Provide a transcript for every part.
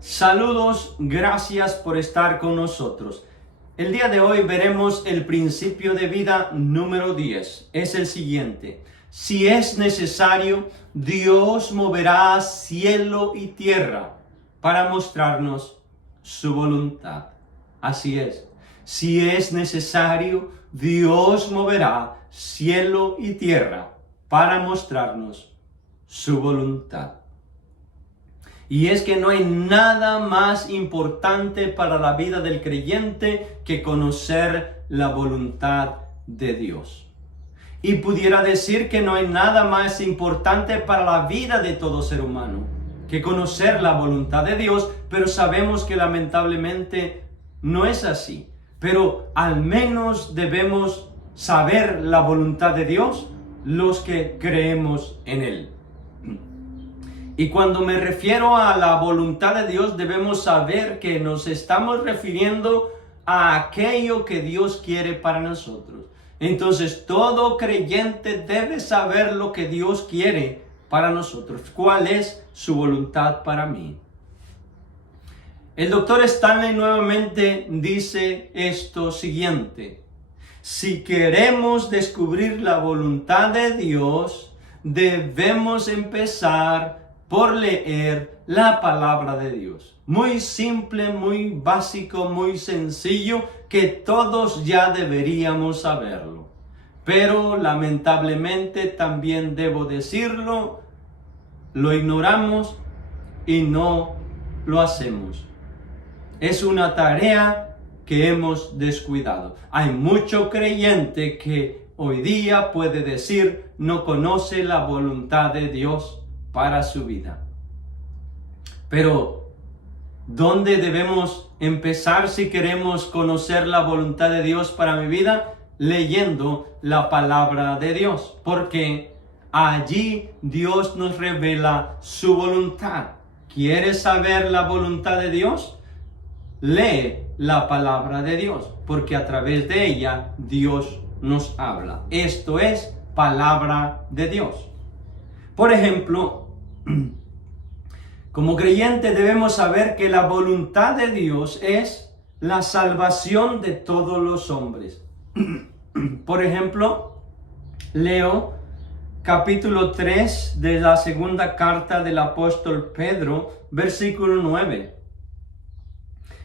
Saludos, gracias por estar con nosotros. El día de hoy veremos el principio de vida número 10. Es el siguiente. Si es necesario, Dios moverá cielo y tierra para mostrarnos su voluntad. Así es. Si es necesario, Dios moverá cielo y tierra para mostrarnos su voluntad. Y es que no hay nada más importante para la vida del creyente que conocer la voluntad de Dios. Y pudiera decir que no hay nada más importante para la vida de todo ser humano que conocer la voluntad de Dios, pero sabemos que lamentablemente no es así. Pero al menos debemos saber la voluntad de Dios los que creemos en Él. Y cuando me refiero a la voluntad de Dios, debemos saber que nos estamos refiriendo a aquello que Dios quiere para nosotros. Entonces, todo creyente debe saber lo que Dios quiere para nosotros. ¿Cuál es su voluntad para mí? El doctor Stanley nuevamente dice esto siguiente. Si queremos descubrir la voluntad de Dios, debemos empezar por leer la palabra de Dios. Muy simple, muy básico, muy sencillo, que todos ya deberíamos saberlo. Pero lamentablemente también debo decirlo, lo ignoramos y no lo hacemos. Es una tarea que hemos descuidado. Hay mucho creyente que hoy día puede decir no conoce la voluntad de Dios para su vida. Pero, ¿dónde debemos empezar si queremos conocer la voluntad de Dios para mi vida? Leyendo la palabra de Dios, porque allí Dios nos revela su voluntad. ¿Quieres saber la voluntad de Dios? Lee la palabra de Dios, porque a través de ella Dios nos habla. Esto es palabra de Dios. Por ejemplo, como creyente debemos saber que la voluntad de Dios es la salvación de todos los hombres. Por ejemplo, leo capítulo 3 de la segunda carta del apóstol Pedro, versículo 9.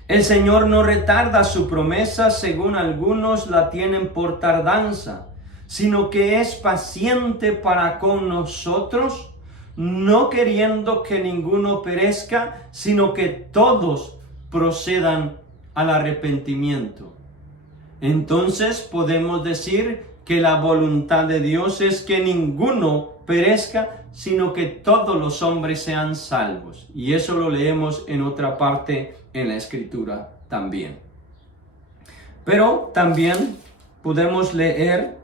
El Señor no retarda su promesa, según algunos la tienen por tardanza, sino que es paciente para con nosotros, no queriendo que ninguno perezca, sino que todos procedan al arrepentimiento. Entonces podemos decir que la voluntad de Dios es que ninguno perezca, sino que todos los hombres sean salvos. Y eso lo leemos en otra parte en la Escritura también. Pero también podemos leer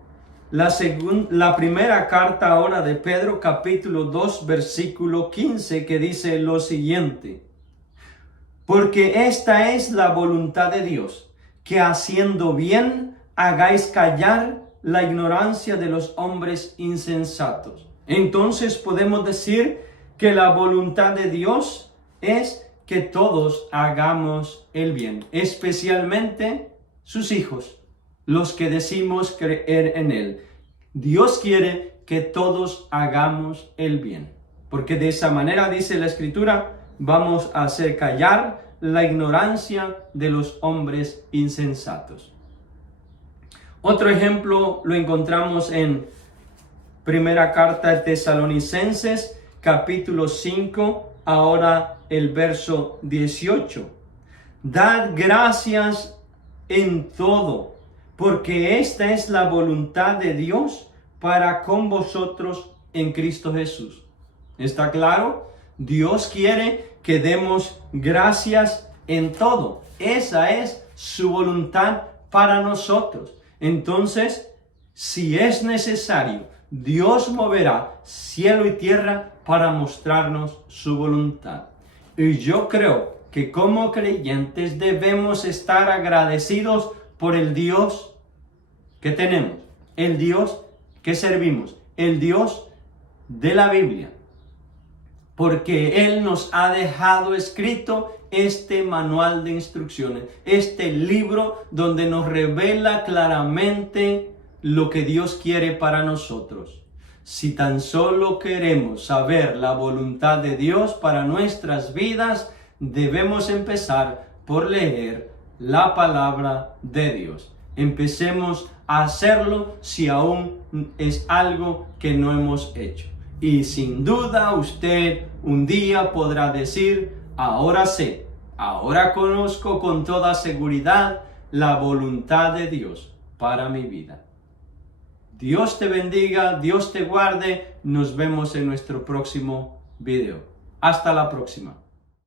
la primera carta ahora de Pedro, capítulo 2, versículo 15, que dice lo siguiente. Porque esta es la voluntad de Dios, que haciendo bien hagáis callar la ignorancia de los hombres insensatos. Entonces podemos decir que la voluntad de Dios es que todos hagamos el bien, especialmente sus hijos, los que decimos creer en Él. Dios quiere que todos hagamos el bien, porque de esa manera, dice la Escritura, vamos a hacer callar la ignorancia de los hombres insensatos. Otro ejemplo lo encontramos en primera carta de Tesalonicenses, capítulo 5, ahora el verso 18. Dad gracias en todo, porque esta es la voluntad de Dios para con vosotros en Cristo Jesús. ¿Está claro? Dios quiere que demos gracias en todo. Esa es su voluntad para nosotros. Entonces, si es necesario, Dios moverá cielo y tierra para mostrarnos su voluntad. Y yo creo que como creyentes debemos estar agradecidos por el Dios que tenemos, el Dios que servimos, el Dios de la Biblia. porque Él nos ha dejado escrito este manual de instrucciones, este libro donde nos revela claramente lo que Dios quiere para nosotros. Si tan solo queremos saber la voluntad de Dios para nuestras vidas, debemos empezar por leer la palabra de Dios. Empecemos a hacerlo si aún es algo que no hemos hecho. Y sin duda usted un día podrá decir, ahora sé, ahora conozco con toda seguridad la voluntad de Dios para mi vida. Dios te bendiga, Dios te guarde. Nos vemos en nuestro próximo video. Hasta la próxima.